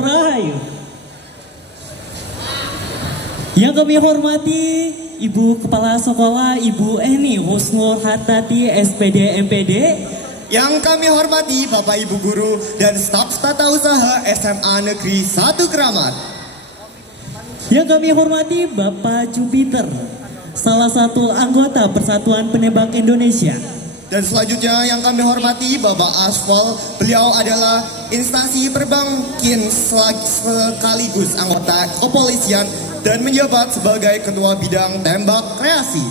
Rahayu. Yang kami hormati Ibu Kepala Sekolah Ibu Eni Husnul Hatati SPD MPD. Yang kami hormati Bapak Ibu Guru dan staf tata usaha SMA Negeri 1 Keramat. Yang kami hormati Bapak Jupiter, salah satu anggota Persatuan Penembak Indonesia. Dan selanjutnya yang kami hormati Bapak Asfal, beliau adalah instansi perbankan sekaligus anggota kepolisian dan menjabat sebagai Ketua Bidang Tembak Kreasi.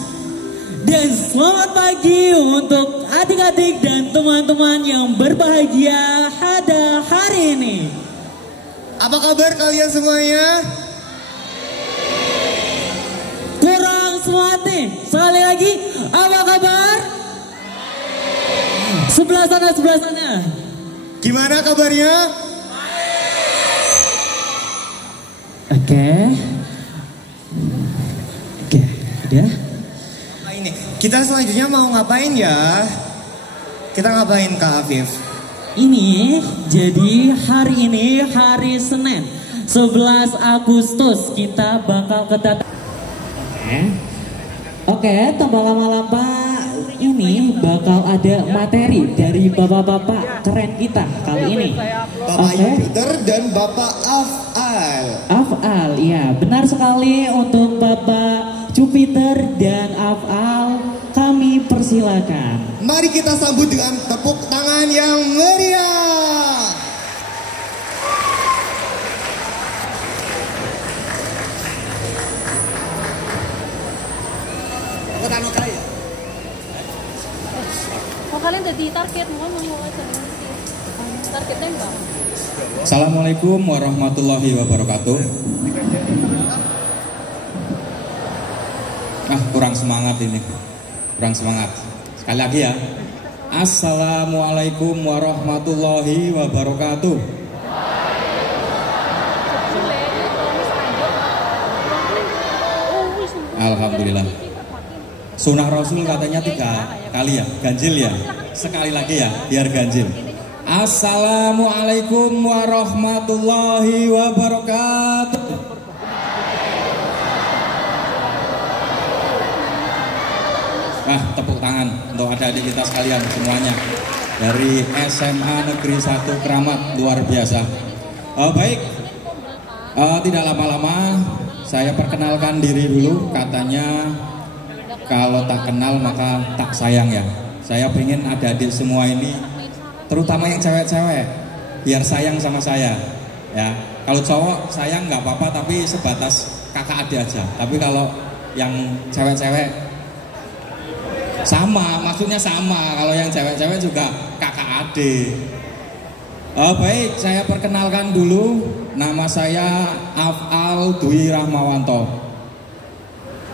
Dan selamat pagi untuk adik-adik dan teman-teman yang berbahagia pada hari ini. Apa kabar kalian semuanya? Kurang semangat nih. Sekali lagi, apa kabar? Sebelah sana. Gimana kabarnya? Oke, udah. Ini kita selanjutnya mau ngapain ya? Kita ngapain Kak Afif? Ini jadi hari ini hari Senin 11 Agustus kita bakal kedatangan. Oke, tanpa lama-lama ini bakal ada materi dari bapak-bapak keren kita kali ini. Bapak Jupiter dan Bapak Afal. Afal, ya benar sekali. Untuk Bapak Jupiter dan Afal kami persilakan. Mari kita sambut dengan tepuk tangan yang meriah. Oh, kalian jadi target mau aja target tembak. Assalamualaikum warahmatullahi wabarakatuh. Kurang semangat ini. Kurang semangat. Sekali lagi ya. Assalamualaikum warahmatullahi wabarakatuh. Alhamdulillah. Sunnah Rasul katanya 3 kali ya, ganjil ya. Sekali lagi ya, biar ganjil. Assalamualaikum warahmatullahi wabarakatuh. Tepuk tangan untuk adik-adik kita sekalian semuanya dari SMA Negeri 1 Keramat, luar biasa. Baik, tidak lama-lama saya perkenalkan diri dulu. Katanya kalau tak kenal maka tak sayang ya. Saya pengen adik-adik semua ini, terutama yang cewek-cewek, biar sayang sama saya ya. Kalau cowok sayang nggak apa-apa, tapi sebatas kakak adik aja. Tapi kalau yang cewek-cewek sama, maksudnya sama. Kalau yang cewek-cewek juga kakak adik. Baik, saya perkenalkan dulu. Nama saya Afal Dwi Rahmawanto.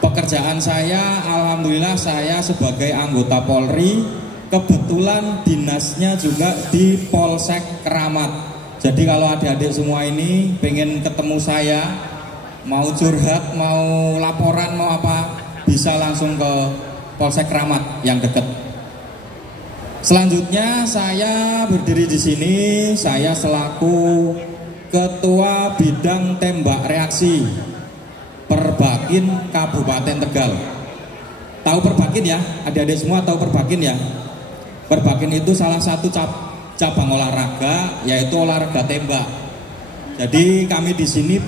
Pekerjaan saya, alhamdulillah saya sebagai anggota Polri. Kebetulan dinasnya juga di Polsek Keramat. Jadi kalau adik-adik semua ini pengen ketemu saya, mau curhat, mau laporan, mau apa, bisa langsung ke Polsek Keramat yang dekat. Selanjutnya saya berdiri di sini. Saya selaku Ketua Bidang Tembak Reaksi Perbakin Kabupaten Tegal. Tahu Perbakin ya? Adik-adik semua tahu Perbakin ya? Perbakin itu salah satu cabang olahraga, yaitu olahraga tembak. Jadi kami di sini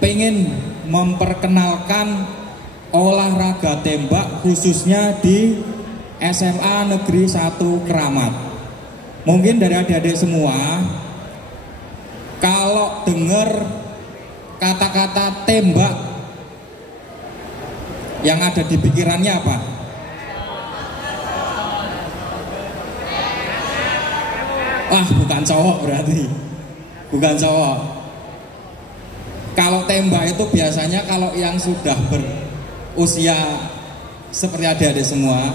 pengen memperkenalkan olahraga tembak khususnya di SMA Negeri 1 Keramat. Mungkin dari adik-adik semua kalau dengar kata-kata tembak, yang ada di pikirannya apa? Bukan cowok berarti. Bukan cowok. Kalau tembak itu biasanya kalau yang sudah berusia seperti adik-adik semua,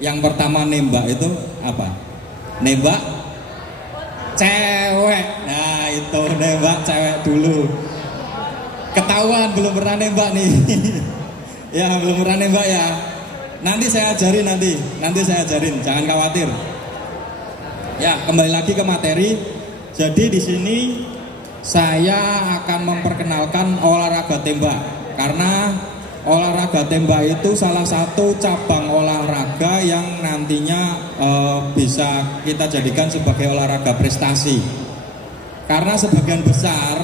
yang pertama nembak itu apa? Nembak cewek. Nah itu nembak cewek dulu. Ketahuan belum pernah nembak nih. Ya belum pernah nembak ya. Nanti saya ajarin nanti saya ajarin, jangan khawatir. Ya kembali lagi ke materi. Jadi di sini saya akan memperkenalkan olahraga tembak. Karena olahraga tembak itu salah satu cabang olahraga yang nantinya bisa kita jadikan sebagai olahraga prestasi. Karena sebagian besar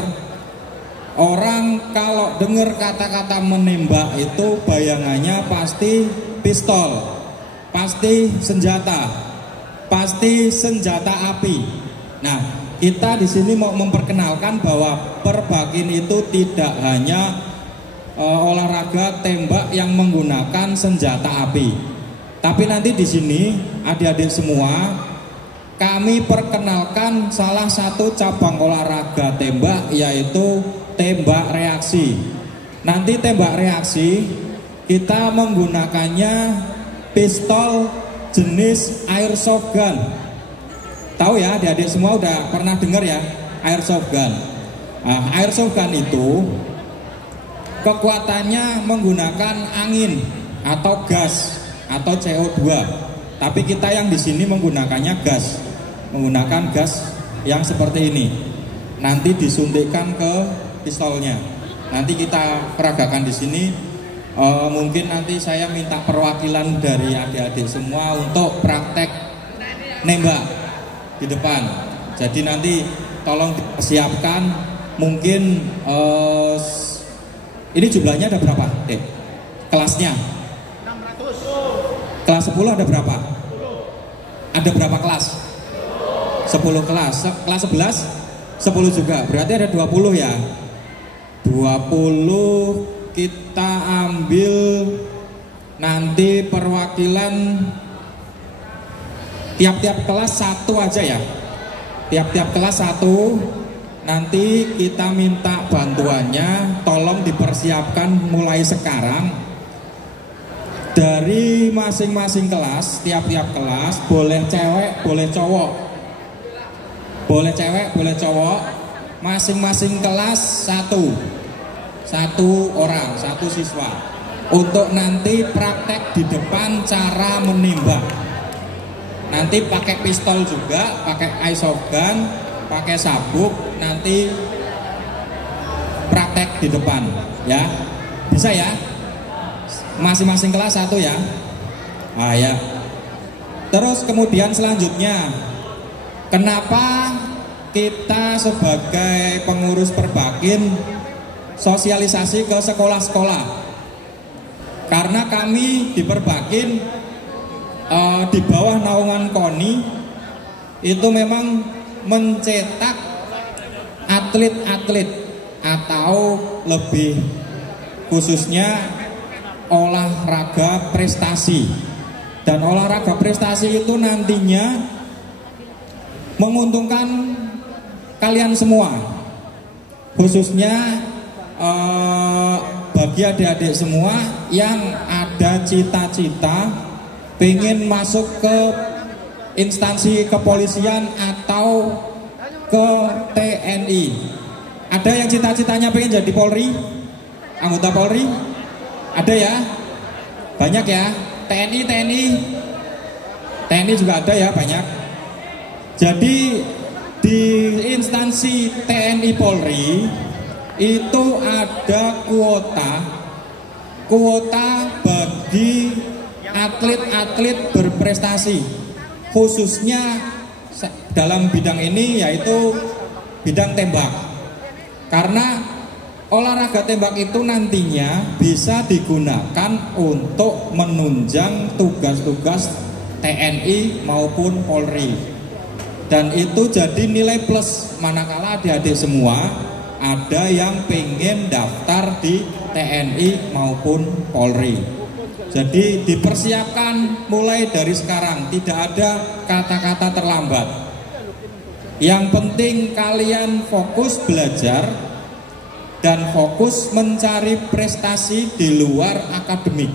orang kalau dengar kata-kata menembak itu bayangannya pasti pistol, pasti senjata, pasti senjata api. Nah, kita di sini mau memperkenalkan bahwa perbakin itu tidak hanya olahraga tembak yang menggunakan senjata api. Tapi nanti di sini adik-adik semua, kami perkenalkan salah satu cabang olahraga tembak, yaitu tembak reaksi. Nanti tembak reaksi kita menggunakannya pistol jenis airsoft gun. Tahu ya, adik-adik semua udah pernah dengar ya airsoft gun. Nah, airsoft gun itu kekuatannya menggunakan angin atau gas atau CO2. Tapi kita yang di sini menggunakannya gas, menggunakan gas yang seperti ini. Nanti disuntikkan ke pistolnya. Nanti kita peragakan di sini. Mungkin nanti saya minta perwakilan dari adik-adik semua untuk praktek nembak di depan. Jadi nanti tolong dipersiapkan. Mungkin ini jumlahnya ada berapa, Dek? Kelasnya? 600. Kelas 10 ada berapa? 10. Ada berapa kelas? 10 kelas. Kelas 11? 10 juga. Berarti ada 20 ya. 20 kita ambil nanti perwakilan tiap-tiap kelas 1 aja ya. Tiap-tiap kelas 1. Nanti kita minta bantuannya, tolong dipersiapkan mulai sekarang. Dari masing-masing kelas, tiap-tiap kelas, boleh cewek, boleh cowok. Boleh cewek, boleh cowok. Masing-masing kelas 1 orang, 1 siswa. Untuk nanti praktek di depan cara menembak. Nanti pakai pistol juga, pakai airsoft gun, pakai sabuk, nanti praktek di depan ya. Bisa ya? Masing-masing kelas 1 ya. Ah ya. Terus kemudian selanjutnya, kenapa kita sebagai pengurus perbakin sosialisasi ke sekolah-sekolah? Karena kami di perbakin di bawah naungan KONI itu memang mencetak atlet-atlet atau lebih khususnya olahraga prestasi. Dan olahraga prestasi itu nantinya menguntungkan kalian semua, khususnya bagi adik-adik semua yang ada cita-cita pengen masuk ke instansi kepolisian atau ke TNI. Ada yang cita-citanya pengen jadi Polri, anggota Polri? Ada ya? Banyak ya? TNI juga ada ya, banyak. Jadi di instansi TNI Polri itu ada kuota bagi atlet-atlet berprestasi, khususnya dalam bidang ini yaitu bidang tembak. Karena olahraga tembak itu nantinya bisa digunakan untuk menunjang tugas-tugas TNI maupun Polri. Dan itu jadi nilai plus manakala adik-adik semua ada yang pengen daftar di TNI maupun Polri. Jadi dipersiapkan mulai dari sekarang, tidak ada kata-kata terlambat. Yang penting kalian fokus belajar dan fokus mencari prestasi di luar akademik.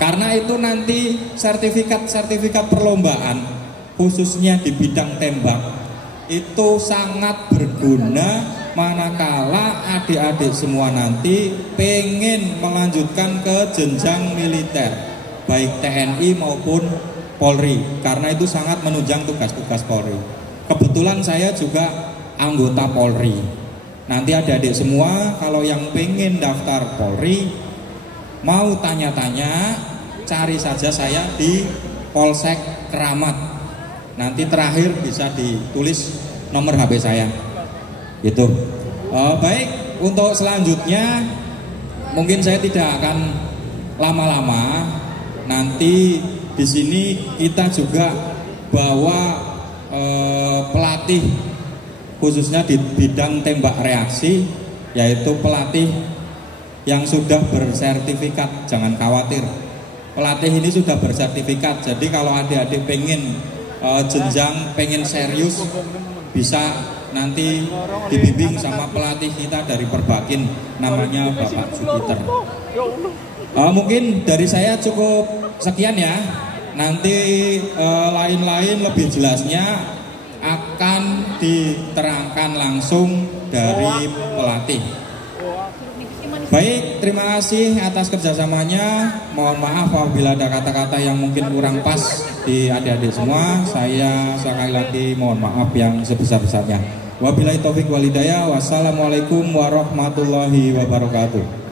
Karena itu nanti sertifikat-sertifikat perlombaan, khususnya di bidang tembak, itu sangat berguna manakala adik-adik semua nanti pengen melanjutkan ke jenjang militer, baik TNI maupun Polri, karena itu sangat menunjang tugas-tugas Polri. Kebetulan saya juga anggota Polri. Nanti adik-adik semua kalau yang pengen daftar Polri, mau tanya-tanya, cari saja saya di Polsek Keramat. Nanti terakhir bisa ditulis nomor HP saya. Gitu. Baik, untuk selanjutnya mungkin saya tidak akan lama-lama. Nanti di sini kita juga bawa pelatih khususnya di bidang tembak reaksi, yaitu pelatih yang sudah bersertifikat. Jangan khawatir, pelatih ini sudah bersertifikat. Jadi kalau adik-adik pengen jenjang, pengen serius, bisa nanti dibimbing sama pelatih kita dari Perbakin, namanya Bapak Jupiter. Mungkin dari saya cukup sekian ya. Nanti lain-lain lebih jelasnya akan diterangkan langsung dari pelatih. Baik, terima kasih atas kerjasamanya. Mohon maaf apabila ada kata-kata yang mungkin kurang pas di adik-adik semua. Saya sekali lagi mohon maaf yang sebesar-besarnya. Wabillahi taufik wal hidayah. Wassalamualaikum warahmatullahi wabarakatuh.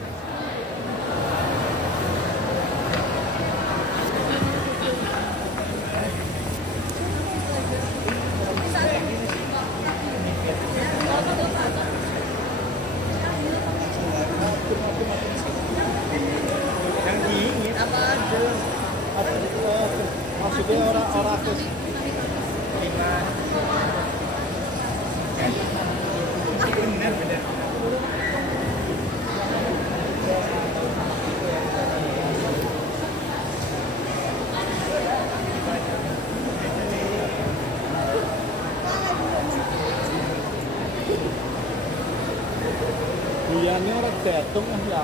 Ini orang datang ya.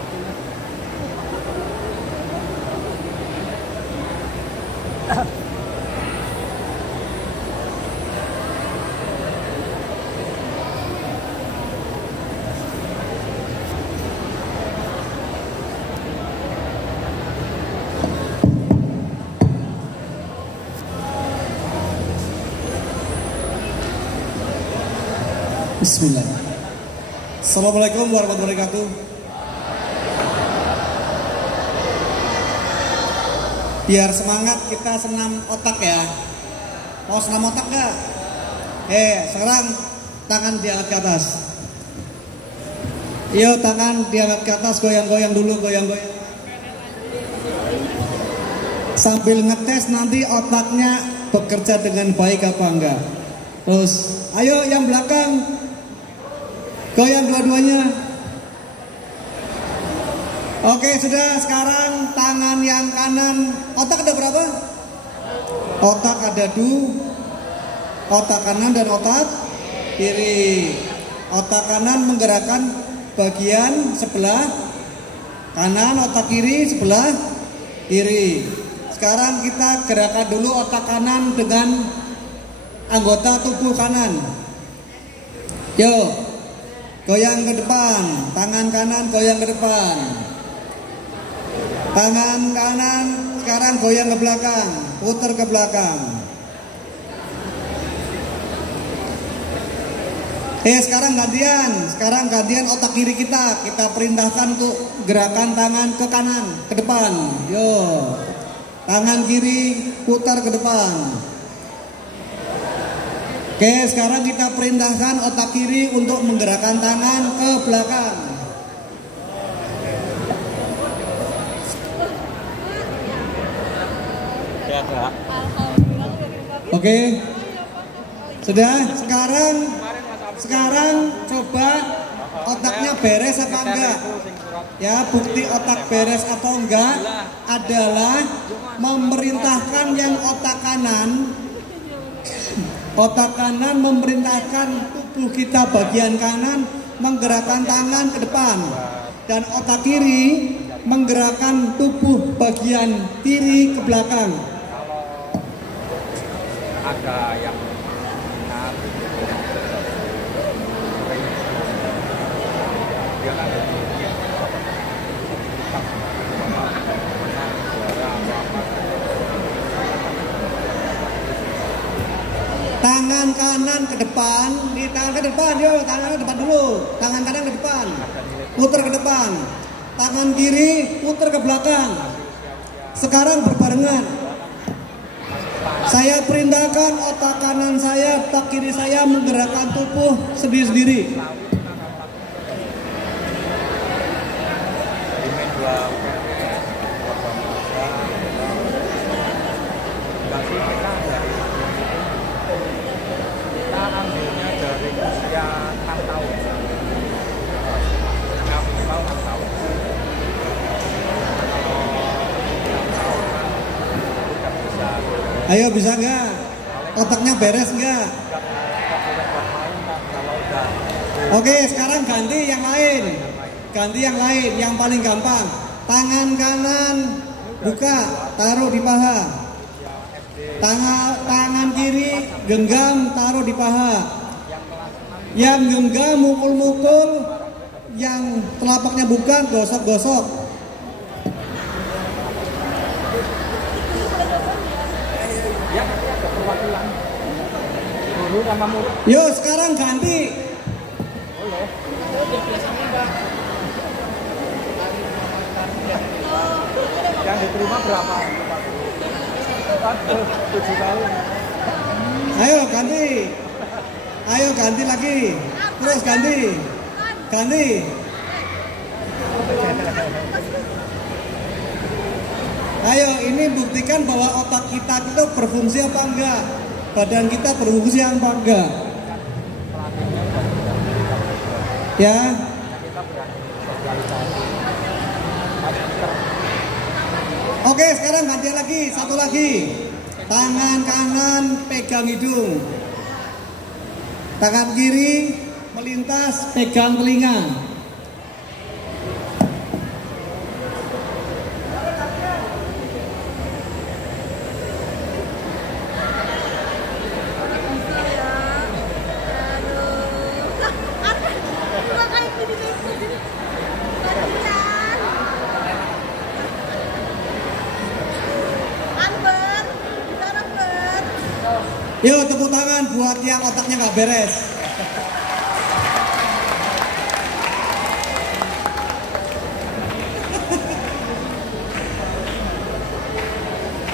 Bismillah. Assalamualaikum warahmatullahi wabarakatuh. Biar semangat kita senam otak ya. Mau senam otak gak? Sekarang tangan diangkat ke atas. Iyo, tangan diangkat ke atas, goyang-goyang dulu, goyang-goyang. Sambil ngetes nanti otaknya bekerja dengan baik apa enggak. Terus, ayo yang belakang goyang dua-duanya. Oke, sudah. Sekarang tangan yang kanan. Otak ada berapa? Otak ada otak kanan dan otak kiri. Otak kanan menggerakkan bagian sebelah kanan, otak kiri sebelah kiri. Sekarang kita gerakan dulu otak kanan dengan anggota tubuh kanan. Yuk. Goyang ke depan, tangan kanan goyang ke depan. Tangan kanan sekarang goyang ke belakang, putar ke belakang. Sekarang gantian otak kiri kita perintahkan untuk gerakan tangan ke kanan, ke depan. Yo, tangan kiri putar ke depan. Oke, sekarang kita perintahkan otak kiri untuk menggerakkan tangan ke belakang. Oke, sudah. Sekarang coba otaknya beres apa enggak? Ya, bukti otak beres atau enggak adalah memerintahkan yang otak kanan memerintahkan tubuh kita bagian kanan menggerakkan tangan ke depan, dan otak kiri menggerakkan tubuh bagian kiri ke belakang. Ada yang Tangan tangan kanan ke depan, di tangan ke depan, yo, tangan ke depan dulu, tangan kanan ke depan, putar ke depan, tangan kiri putar ke belakang. Sekarang berbarengan. Saya perintahkan otak kanan saya, otak kiri saya menggerakkan tubuh sendiri-sendiri. Ayo, bisa nggak? Otaknya beres nggak? Oke, sekarang ganti yang lain. Ganti yang lain, yang paling gampang. Tangan kanan buka, taruh di paha. Tangan kiri genggam, taruh di paha. Yang genggam mukul-mukul, yang telapaknya buka, gosok-gosok. Yo, sekarang ganti. Yang diterima berapa? 7 kali. Ayo ganti. Ayo ganti lagi. Terus ganti. Ganti. Ayo, ini buktikan bahwa otak kita itu berfungsi apa enggak. Badan kita berfungsi apa enggak? Ya. Oke, sekarang ganti lagi, satu lagi. Tangan kanan pegang hidung. Tangan kiri melintas pegang telinga. Yuk, tepuk tangan buat yang otaknya nggak beres.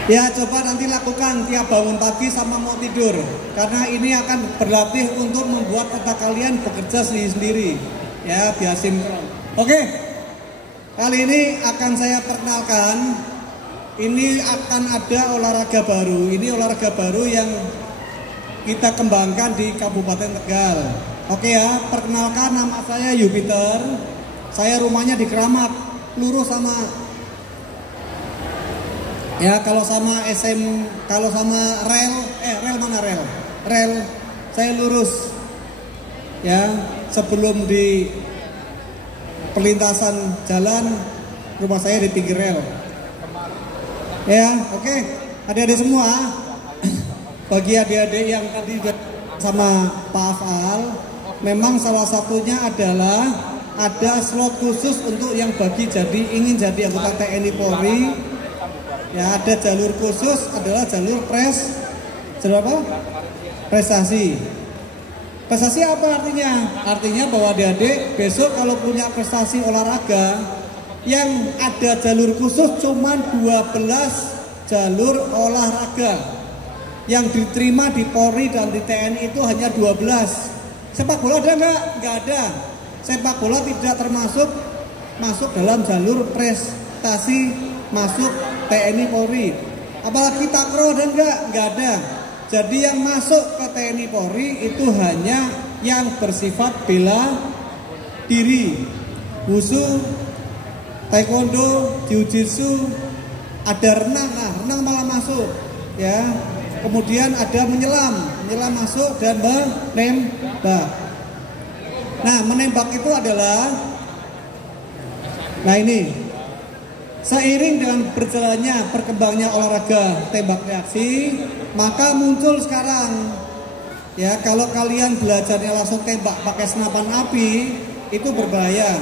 Ya, coba nanti lakukan tiap bangun pagi sama mau tidur. Karena ini akan berlatih untuk membuat otak kalian bekerja sendiri-sendiri. Ya, biar sinkron. Oke, kali ini akan saya perkenalkan. Ini akan ada olahraga baru. Ini olahraga baru yang kita kembangkan di Kabupaten Tegal. Oke ya, perkenalkan, nama saya Jupiter. Saya rumahnya di Keramat, lurus sama ya, kalau sama rel mana rel? Rel saya lurus. Ya, sebelum di perlintasan jalan, rumah saya di pinggir rel. Ya, oke. Adik-adik semua, bagi adik-adik yang tadi sama Pak Afal, memang salah satunya adalah ada slot khusus untuk yang ingin jadi anggota TNI Polri. Ya, ada jalur khusus adalah jalur jalur apa? Prestasi. Prestasi apa artinya? Artinya bahwa adik-adik besok kalau punya prestasi olahraga, yang ada jalur khusus cuman 12 jalur olahraga. Yang diterima di Polri dan di TNI itu hanya 12. Sepak bola ada nggak? Nggak ada. Sepak bola tidak masuk dalam jalur prestasi masuk TNI Polri. Apalagi takraw ada nggak? Nggak ada. Jadi yang masuk ke TNI Polri itu hanya yang bersifat bela diri, wushu, taekwondo, jiu-jitsu, ada renang. Nah, renang malah masuk. Ya. Kemudian ada menyelam masuk dan menembak. Nah, menembak itu adalah, nah ini, seiring dengan berjalannya perkembangannya olahraga tembak reaksi, maka muncul sekarang, ya, kalau kalian belajarnya langsung tembak pakai senapan api, itu berbahaya.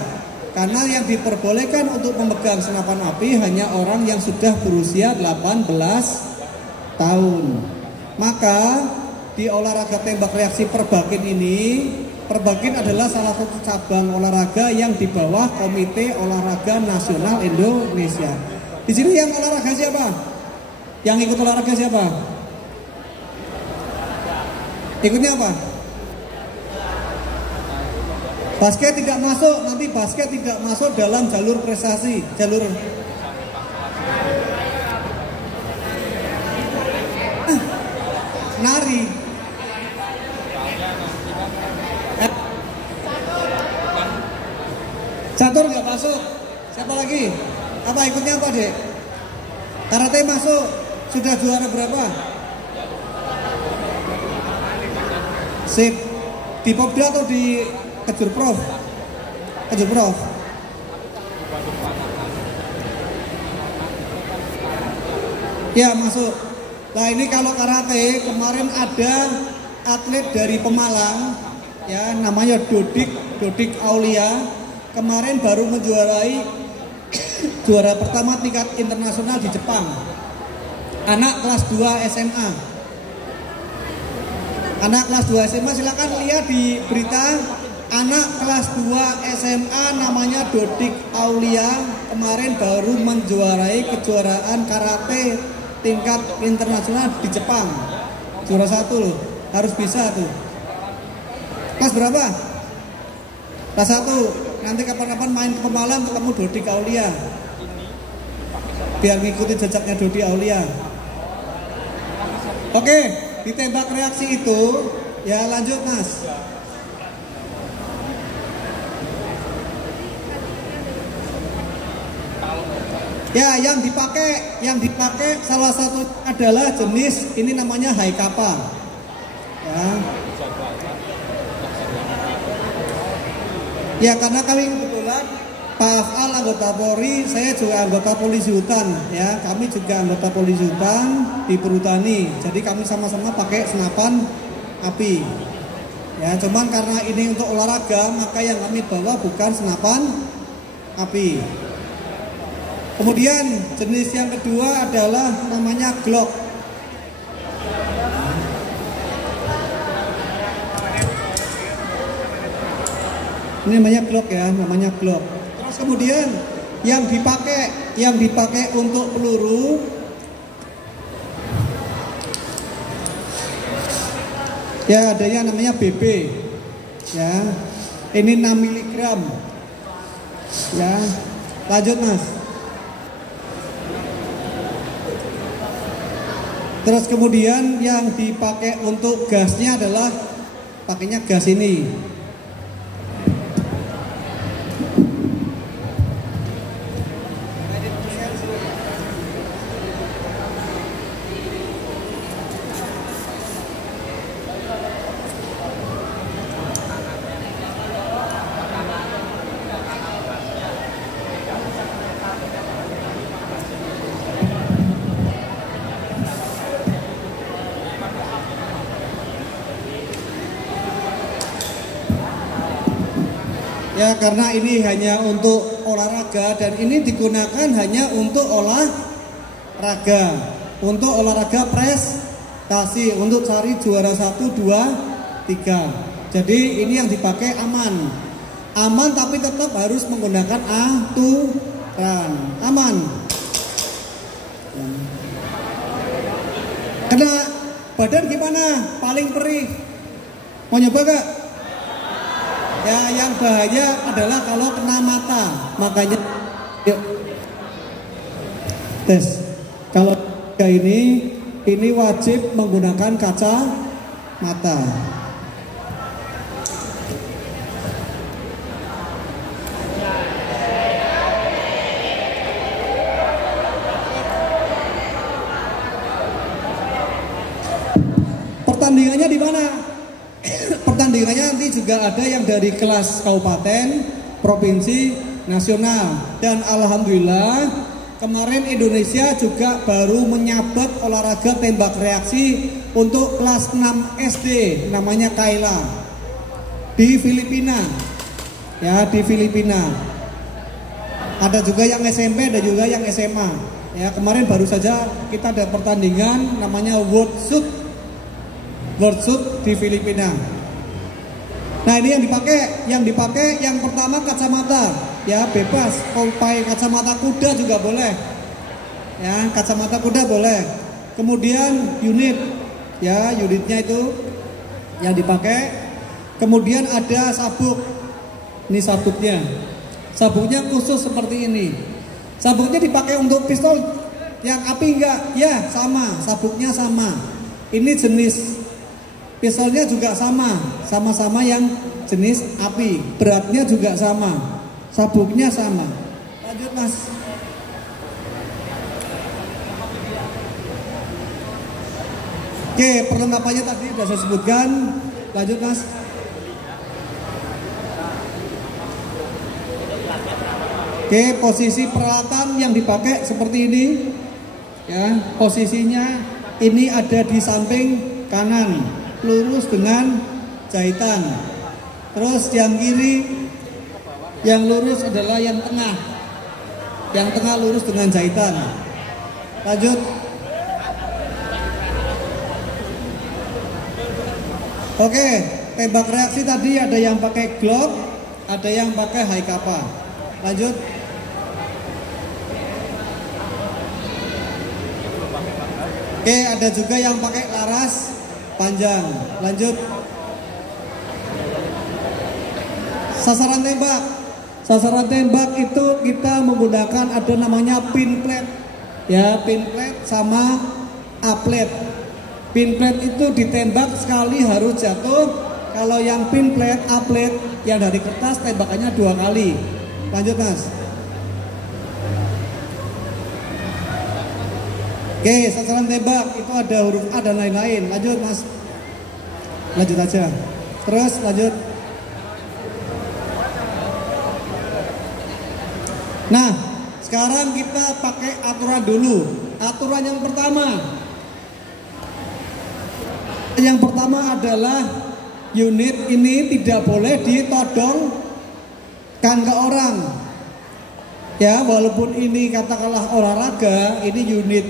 Karena yang diperbolehkan untuk memegang senapan api hanya orang yang sudah berusia 18 tahun. Maka di olahraga tembak reaksi Perbakin ini, Perbakin adalah salah satu cabang olahraga yang di bawah Komite Olahraga Nasional Indonesia. Di sini yang olahraga siapa? Yang ikut olahraga siapa? Ikutnya apa? Basket tidak masuk, nanti basket tidak masuk dalam jalur prestasi, jalur nari. Catur nggak masuk. Siapa lagi? Apa ikutnya apa, Dek? Karate masuk. Sudah juara berapa? Sip. Di Popda atau di Kejur Prof? Kejur Prof. Ya, masuk. Nah, ini kalau karate kemarin ada atlet dari Pemalang ya, namanya Dodik Aulia. Kemarin baru menjuarai juara pertama tingkat internasional di Jepang. Anak kelas 2 SMA. Anak kelas 2 SMA, silakan lihat di berita. Anak kelas 2 SMA namanya Dodik Aulia kemarin baru menjuarai kejuaraan karate tingkat internasional di Jepang. Juara 1 loh, harus bisa tuh. Kelas berapa? Kelas 1. Nanti kapan-kapan main ke Pemalang ketemu Dodik Aulia. Biar ngikuti jejaknya Dodik Aulia. Oke, ditembak reaksi itu ya, lanjut Mas. Ya, yang dipakai salah satu adalah jenis ini namanya Haikapa. Ya. Ya, karena kami kebetulan Pak Afal anggota Polri, saya juga anggota polisi hutan ya. Kami juga anggota polisi hutan di Perhutani. Jadi kami sama-sama pakai senapan api. Ya, cuman karena ini untuk olahraga, maka yang kami bawa bukan senapan api. Kemudian jenis yang kedua adalah namanya Glock. Ini namanya Glock ya, namanya Glock. Terus kemudian yang dipakai untuk peluru ya, ada yang namanya BB. Ya. Ini 6 mg. Ya. Lanjut, Mas. Terus kemudian yang dipakai untuk gasnya adalah pakainya gas ini. Ya, karena ini hanya untuk olahraga dan ini digunakan hanya untuk olahraga, untuk olahraga prestasi, untuk cari juara 1, 2, 3. Jadi ini yang dipakai aman, tapi tetap harus menggunakan aturan, aman. Kena badan gimana? Paling perih. Mau nyoba gak? Ya, yang bahaya adalah kalau kena mata. Makanya yuk tes. Kalau ini wajib menggunakan kaca mata. Pertandingannya di mana? Pertandingannya nanti juga ada yang dari kelas kabupaten, provinsi, nasional. Dan alhamdulillah kemarin Indonesia juga baru menyabat olahraga tembak reaksi untuk kelas 6 SD, namanya Kaila, di Filipina. Ya, di Filipina. Ada juga yang SMP, ada juga yang SMA. Ya, kemarin baru saja kita ada pertandingan namanya World Shoot Workshop di Filipina. Nah ini yang dipakai yang pertama kacamata, ya bebas. Mau pakai kacamata kuda juga boleh, ya kacamata kuda boleh. Kemudian unit, ya unitnya itu yang dipakai. Kemudian ada sabuk, ini sabuknya. Sabuknya khusus seperti ini. Sabuknya dipakai untuk pistol yang api enggak? Ya sama, sabuknya sama. Ini jenis pistolnya juga sama-sama yang jenis api. Beratnya juga sama, sabuknya sama. Lanjut mas. Oke, perlengkapannya tadi sudah saya sebutkan. Lanjut mas. Oke, posisi peralatan yang dipakai seperti ini. Ya, posisinya ini ada di samping kanan, lurus dengan jahitan. Terus yang kiri, yang lurus adalah yang tengah. Yang tengah lurus dengan jahitan. Lanjut. Oke, tembak reaksi tadi ada yang pakai Glock, ada yang pakai high kappa. Lanjut. Oke, ada juga yang pakai laras panjang. Lanjut. Sasaran tembak. Sasaran tembak itu kita menggunakan ada namanya pin plate. Ya, pin plate sama A plate. Pin plate itu ditembak sekali harus jatuh. Kalau yang pin plate, A plate yang dari kertas tembakannya 2 kali. Lanjut mas. Oke, sasaran tembak itu ada huruf A dan lain-lain. Lanjut mas. Lanjut aja. Terus lanjut. Nah, sekarang kita pakai aturan dulu. Aturan yang pertama. Yang pertama adalah unit ini tidak boleh ditodongkan ke orang. Ya, walaupun ini katakanlah olahraga, ini unit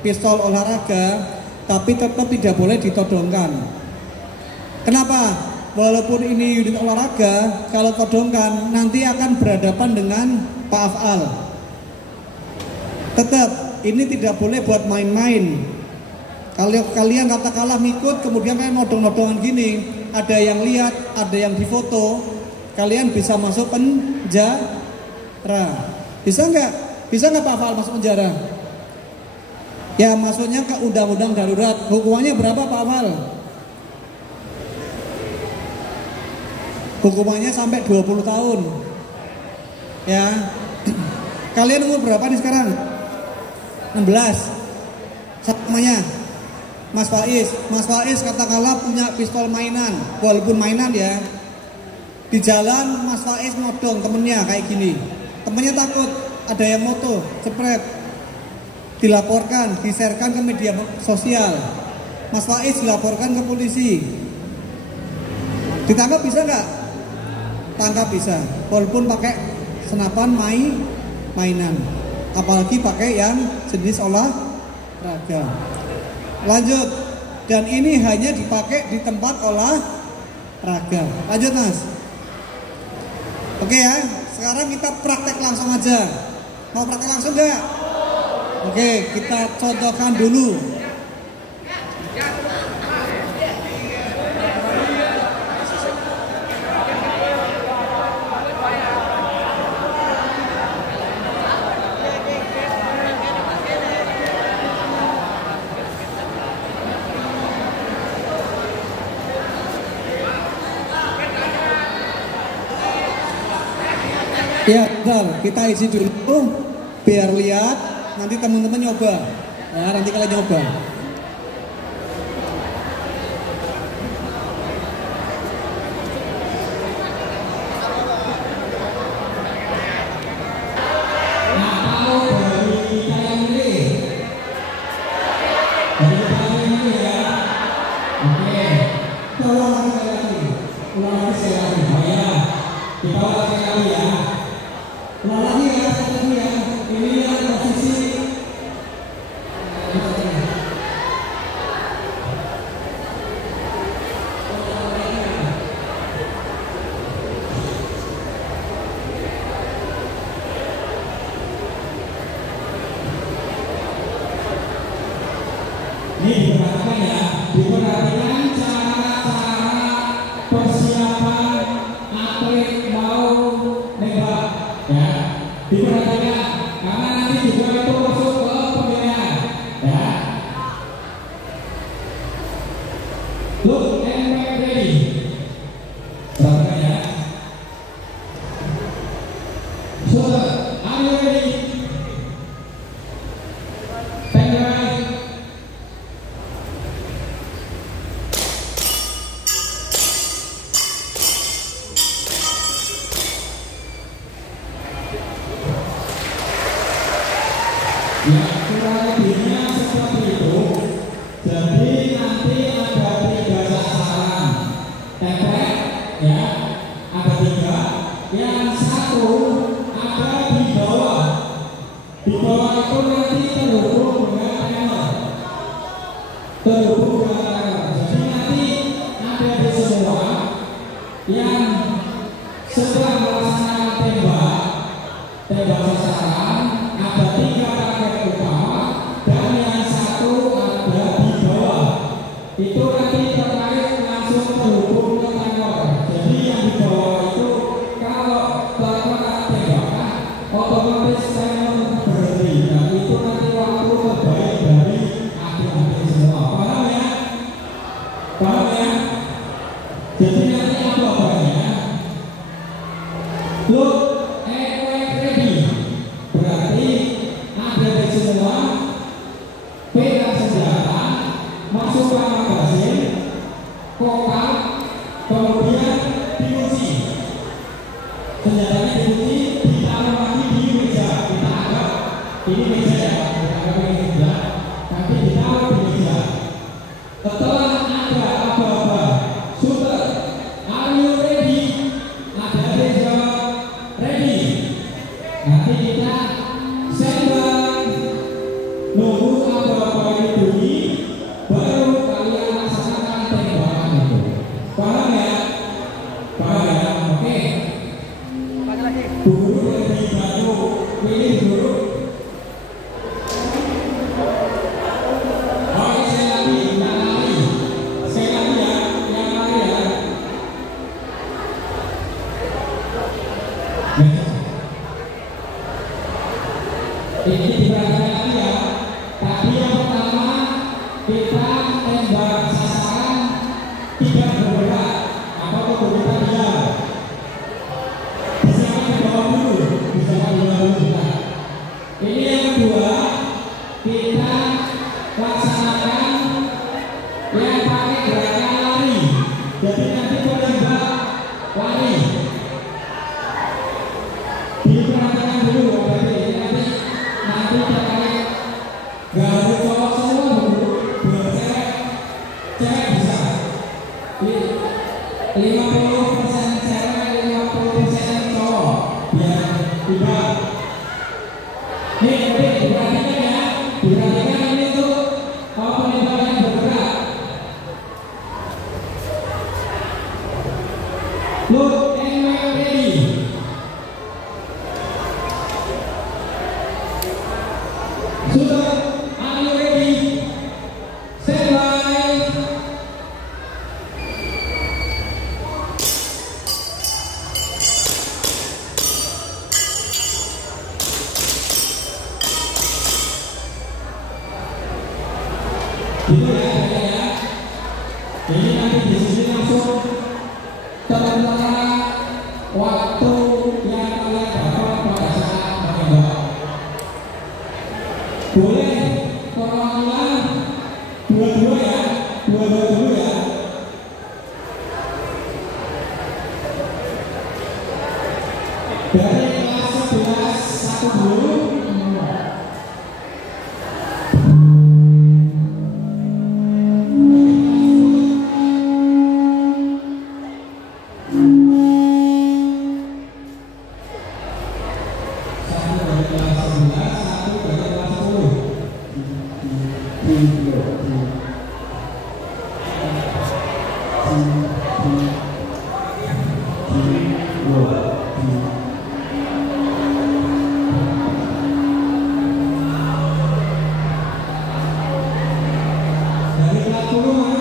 pistol olahraga, tapi tetap tidak boleh ditodongkan. Kenapa? Walaupun ini unit olahraga, kalau todongkan nanti akan berhadapan dengan Pak Afal. Tetap ini tidak boleh buat main-main. Kalau kalian katakanlah ngikut kemudian kalian nodong-nodongan gini, ada yang lihat, ada yang difoto, kalian bisa masuk penjara. Bisa nggak? Bisa nggak Pak Afal masuk penjara? Ya maksudnya ke undang-undang darurat. Hukumannya berapa Pak Afal? Hukumannya sampai 20 tahun. Ya. Kalian umur berapa nih sekarang? 16. Namanya Mas Faiz. Mas Faiz katakanlah punya pistol mainan. Walaupun mainan ya. Di jalan Mas Faiz nodong temennya kayak gini. Temennya takut, ada yang moto, cepret. Dilaporkan, di-sharekan ke media sosial. Mas Faiz dilaporkan ke polisi. Ditangkap bisa nggak? Tangkap bisa. Walaupun pakai senapan mainan. Apalagi pakai yang jenis olahraga. Lanjut. Dan ini hanya dipakai di tempat olahraga. Lanjut mas. Oke ya. Sekarang kita praktek langsung aja. Mau praktek langsung nggak? Oke, kita contohkan dulu. Ya, bentar, kita isi dulu biar lihat, nanti teman-teman nyoba. Ya, nanti kalian nyoba. Ya, kurang lebihnya seperti itu. Jadi nanti ada 3 sasaran template, ya, ada 3. Yang satu ada di bawah. Di bawah itu nanti terhubung dengan timer. Terhubung dengan timer. Jadi nanti ada di semua yang sedang melaksanakan tembak sasaran, ada 3 target utama dan yang satu ada di bawah. Itu nanti terkait langsung terhubung ke timer. Jadi yang di bawah itu kalau terkena tembakan otomatis timer berhenti. Dan itu nanti waktu terbaik dari adik-adik semua. Paham ya? Paham ya? Jadi nanti apa banyak? Look, ready. Berarti ada di semua pegang senjata, masukkan magasin, kokang, kemudian dikunci. Senjatanya dikunci, ditaruh lagi di meja. Kita anggap ini meja ya, kita anggap ini meja. Tapi ditaruh di meja. Setelah ada apa-apa, shooter, are you ready? Ada di jawab ready. Nanti kita standby, nunggu apa-apa ini bunyi, baru kalian laksanakan tembakan itu. Paham ya? Paham ya? Oke. Guru lebih bantu pilih guru. Oke, saya lagi, yang lari. Saya lagi ya, yang lari ya. Ini diperhatikan lagi ya. Tadi yang pertama kita tembak sasaran tidak bergerak. Apa itu kita diam? Bisa di bawah dulu, bisa di bawah dulu kita. Ini yang kedua kita laksanakan yang pakai gerakan lari. Jadi nanti menembak lari. Diperhatikan dulu, berarti nanti terkait gak harus cowok semua dulu, buat cewek bisa 50% cewek, 50% cowok biar tidak. Nih, diperhatikan ya, diperhatikan ini tuh penembak yang bergerak. Look and ready. Sudah, are you ready? Stand by. Gitu ya. Ini nanti di sini langsung tertera waktu yang kalian dapat pada saat menembak. Boleh perlahan dua-dua ya, dua-dua dulu ya. Dari kelas 11 satu dulu. Satu dari kelas 11, satu dari kelas 10. Dari kelas 10 mana?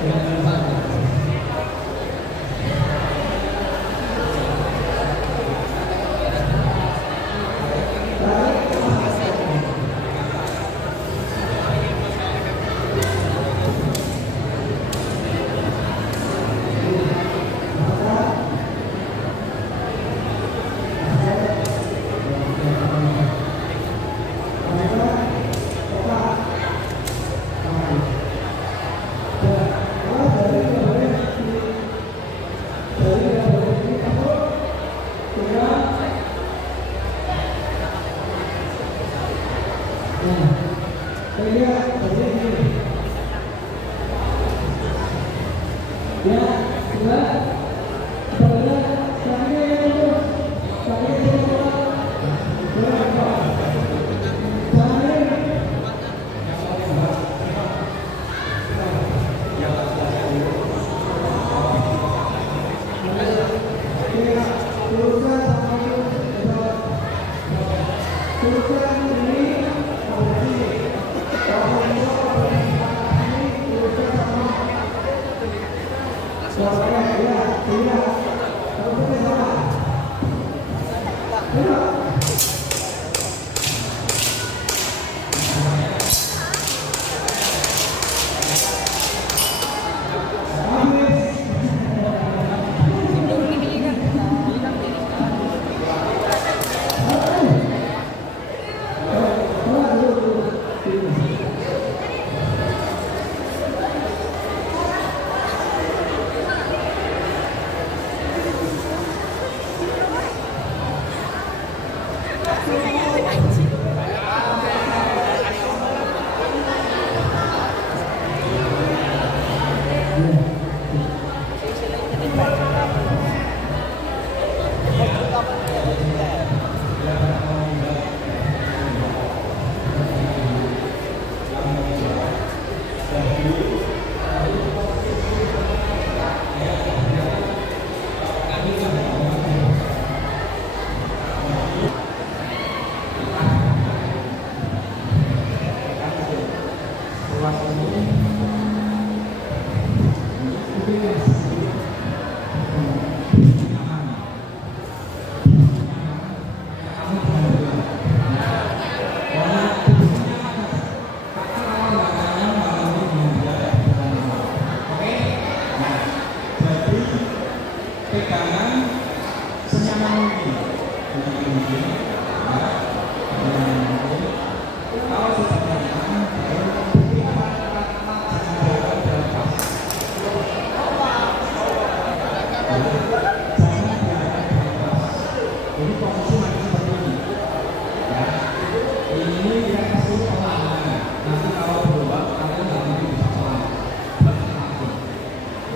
Terima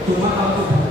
Cuma kalau